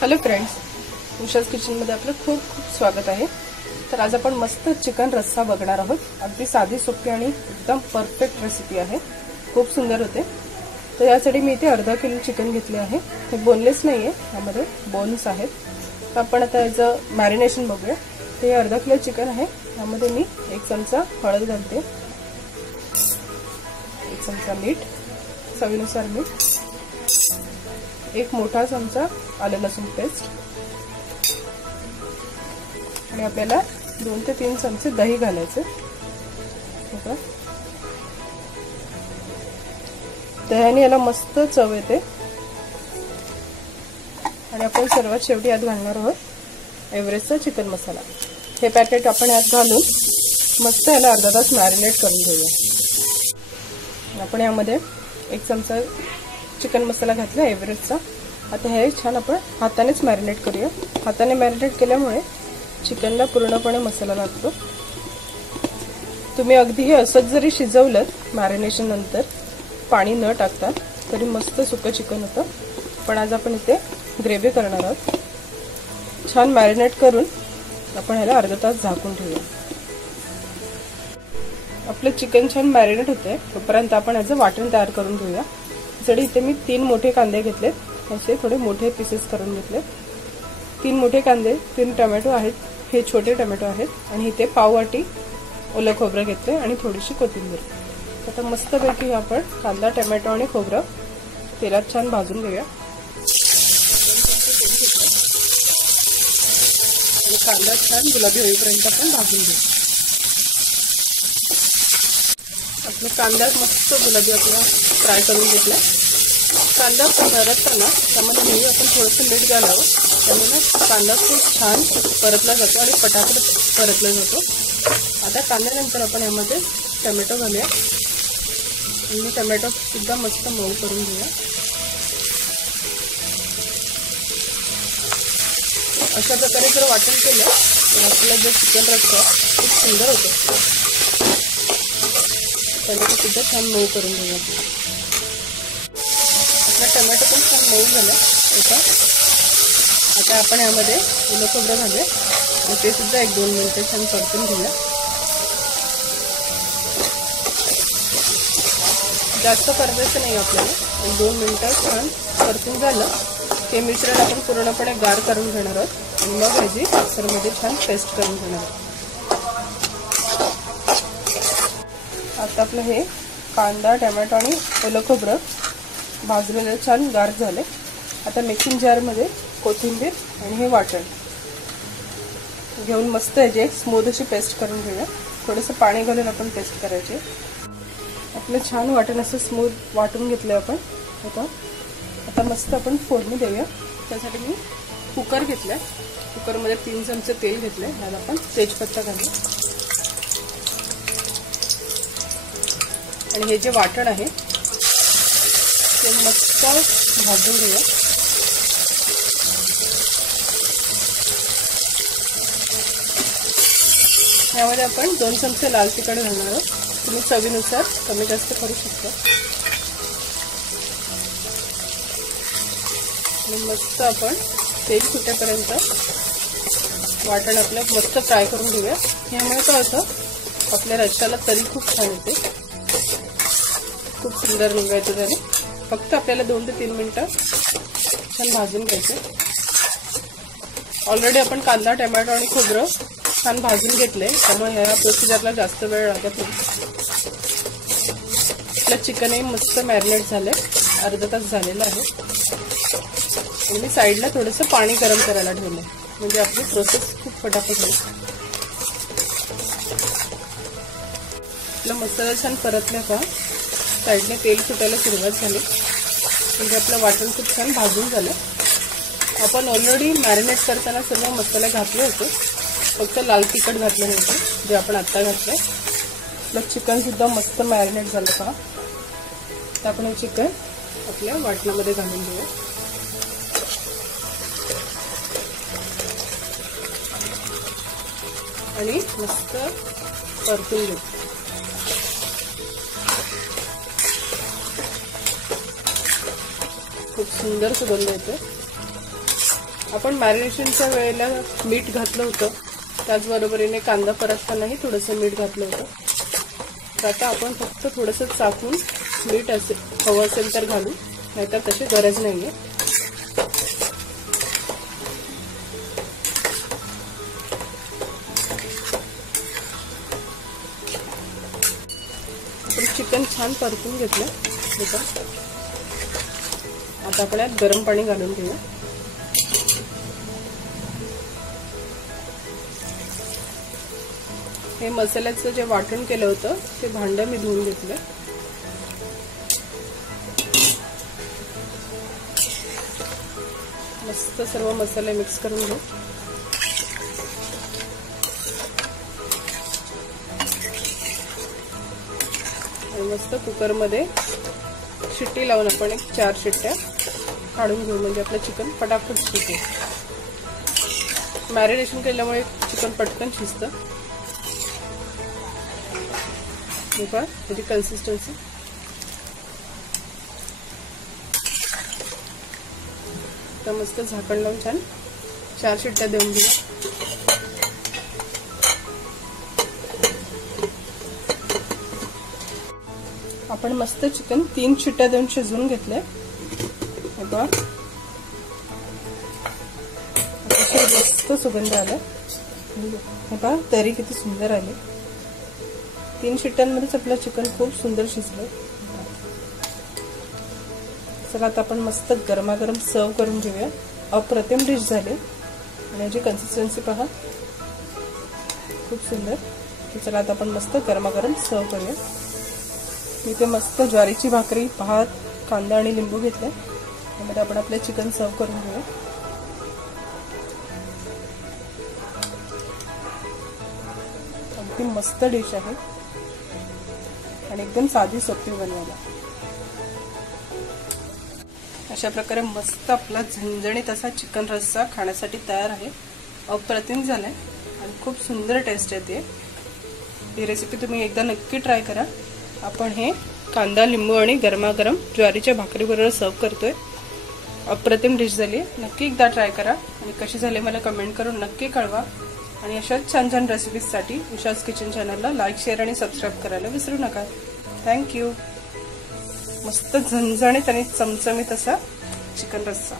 Hello friends, उषाज किचनमध्ये आपलं खूप खूप स्वागत आहे। तर आज आपण मस्त चिकन रस्सा बघणार आहोत। अगदी साधी सोपी आणि एकदम परफेक्ट रेसिपी आहे, खूप सुंदर होते। तर यासाठी मी इथे अर्धा किलो चिकन घेतले आहे। हे बोनलेस नाहीये, यामध्ये बोन्स आहेत। तर आपण आता याचं मॅरिनेशन बघूया। हे अर्धा किलो चिकन आहे, यामध्ये मी 1 चमचा हळद घालते, 1 चमचा मीठ, चवीनुसार मीठ, 1 मोठा चमचा आलं लसूण पेस्ट आणि आपल्याला 2 ते 3 चमचे दही घालायचे। दह्याने याला मस्त चव येते। आणि आपण सर्वात शेवटी यात घालणार आहोत एव्हरेस्टचा चिकन मसाला। हे पॅकेट आपण यात घालून मस्त याला अर्धा तास मॅरिनेट करून घेऊया। आपण यामध्ये 1 चमचा चिकन मसाला घातला एव्हरेस्टचा। आता हे छान आपण हातानेच मॅरिनेट करूया। हाताने मॅरिनेट केल्यामुळे चिकनला पूर्णपणे मसाला लागतो। तुम्ही अगदी हे असंच जरी शिजवलं मॅरिनेशन नंतर पाणी न टाकता तरी मस्त सुकं चिकन होतं। पण आज आपण इथे ग्रेव्ही करणार आहोत। छान मॅरिनेट करून आपण ह्याला अर्धा तास झाकून ठेवूया। आपलं चिकन छान मॅरिनेट होते तोपर्यंत आपण याचं वाटण तयार करून घेऊया। जरी इथे मी 3 मोठे कांदे घेतलेत, असे थोडे मोठे पीसेस करून घेतले। 3 मोठे कांदे, 3 टोमॅटो आहेत, हे छोटे टोमॅटो आहेत, आणि इथे पाव वाटी ओलं खोबरं घेतले आणि थोडीशी कोथिंबीर। आता मस्तपैकी आपण कांदा, टोमॅटो आणि खोबरं तेलात छान भाजून घेऊया। आणि कांदा छान गुलाबी होईपर्यंत आपण भाजून घेऊ। आपला कांदा मस्त गुलाबी आपला फ्राय करून घेतला। कांदा परतताना त्यामध्ये नेहमी आपण थोडंसं मीठ घालावं, त्यामुळे कांदा खूप छान परतला जातो आणि पटापट परतला जातो। आता कांद्यानंतर आपण यामध्ये टोमॅटो घालूया आणि टोमॅटो सुद्धा मस्त मऊ करून घेऊया। अशा प्रकारे जर वाटण केलं तर आपल्याला जो चिकन रस्सा खूप सुंदर होतो। टोमॅटो सुद्धा छान मऊ करून घेऊया। आपला टोमॅटो पण छान मऊ झाला होता। आता आपण यामध्ये ओलं खोबरं घालूया आणि ते सुद्धा 1-2 मिनिटं छान परतून घेऊया। जास्त परतायचं नाही आपल्याला, 1-2 मिनिटं छान परतून झालं हे मिश्रण आपण पूर्णपणे गार करून घेणार आहोत आणि मग ह्याची मिक्सरमध्ये छान पेस्ट करून घेणार आहोत। आता आपलं हे कांदा, टोमॅटो आणि ओलं खोबरं भाजलेलं छान गार झाले। आता मिक्सिंग जारमध्ये कोथिंबीर आणि हे वाटण घेऊन मस्त याची एक स्मूथ अशी पेस्ट करून घेऊया। थोडंसं पाणी घालून आपण पेस्ट करायचे। आपलं छान वाटण असं स्मूथ वाटून घेतलं आपण। आता मस्त आपण फोडणी देऊया। त्यासाठी मी कुकर घेतला, कुकरमध्ये 3 चमचे तेल घेतले, यात आपण तेजपत्ता घालू आणि हे जे वाटण आहे ते मस्त भाजून घेऊया। यामध्ये आपण 2 चमचे लाल तिखट घालणार आहोत, तुम्ही चवीनुसार कमी जास्त करू शकता। आणि मस्त आपण तेल सुटेपर्यंत वाटण आपलं मस्त फ्राय करून घेऊया। यामुळे काय होतं, आपल्या रश्श्याला तरी खूप छान येते, खूप सुंदर निघायचं त्याने। फक्त आपल्याला 2 ते 3 मिनिटं छान भाजून घ्यायचे। ऑलरेडी आपण कांदा, टोमॅटो आणि खोबरं छान भाजून घेतले, त्यामुळे ह्या प्रोसिजरला जास्त वेळ लागत नाही। आपलं चिकनही मस्त मॅरिनेट झालंय, अर्धा तास झालेला आहे। आणि मी साईडला थोडंसं पाणी गरम करायला ठेवलंय, म्हणजे आपली प्रोसेस खूप फटाफट होईल। आपला मसाला छान परतला का साईडने तेल सुटायला सुरुवात झाली, म्हणजे आपलं वाटण खूप छान भाजून झालं। आपण ऑलरेडी मॅरिनेट करताना सर्व मसाले घातले होते, फक्त लाल तिखट घातलं नव्हतं जे आपण आत्ता घातलंय। आपलं चिकन सुद्धा मस्त मॅरिनेट झालं का तर आपण हे चिकन आपल्या वाटणामध्ये घालून घेऊया। आणि मस्त परतून घेऊ। खूप सुंदर सुगंध येतो। आपण मॅरिनेशनच्या वेळेला मीठ घातलं होतं, त्याचबरोबरीने कांदा परततानाही थोडंसं मीठ घातलं होतं. तर आता आपण फक्त थोडंसं चाकून मीठ हवं असेल तर घालू, नाहीतर तशी गरज नाहीये. आपण चिकन छान परतून घेतलं. आता आपण यात गरम पाणी घालून घेऊया. हे मसाल्याचं जे वाटण केलं होतं ते भांडं मी धुवून घेतलं. मस्त सर्व मसाले मिक्स करून घेऊ. आणि मस्त कुकरमध्ये शिट्टी लावून आपण एक 4 शिट्ट्या काढून घेऊ, म्हणजे आपलं चिकन फटाफट शिजेल. मॅरिनेशन केल्यामुळे चिकन पटकन शिजतं. हे पहा त्याची कन्सिस्टन्सी. तर मस्त झाकण लावून छान 4 शिट्ट्या देऊन घेऊ. आपण मस्त चिकन 3 शिट्ट्या देऊन शिजवून घेतले. हे पहा मस्त सुगंध आला. हे पहा तरी किती सुंदर आले. 3 शिट्ट्यांमध्येच आपलं चिकन खूप सुंदर शिजलं. चला आता आपण मस्त गरमागरम सर्व करून घेऊया. अप्रतिम डिश झाली आणि याची कन्सिस्टन्सी पहा खूप सुंदर. चला आता आपण मस्त गरमागरम सर्व करूया. इथे मस्त ज्वारीची भाकरी, भात, कांदा आणि लिंबू घेतले. त्यामध्ये आपण आपले चिकन सर्व करून घेऊया. अगदी मस्त डिश आहे आणि एकदम साधी सोपी बनवायला. अशा प्रकारे मस्त आपला झणझणीत असा चिकन रस्सा खाण्यासाठी तयार आहे. अप्रतिम झालाय आणि खूप सुंदर टेस्ट येते. ही रेसिपी तुम्ही एकदा नक्की ट्राय करा. आपण हे कांदा, लिंबू आणि गरमागरम ज्वारीच्या भाकरीबरोबर सर्व करतोय. अप्रतिम डिश झाली. नक्की एकदा ट्राय करा आणि कशी झाली मला कमेंट करून नक्की कळवा. आणि अशाच छान छान रेसिपीजसाठी उषाज किचन चॅनलला लाईक, शेअर आणि सबस्क्राईब करायला विसरू नका. थँक्यू. मस्त झणझणीत आणि चमचमीत असा चिकन रस्सा.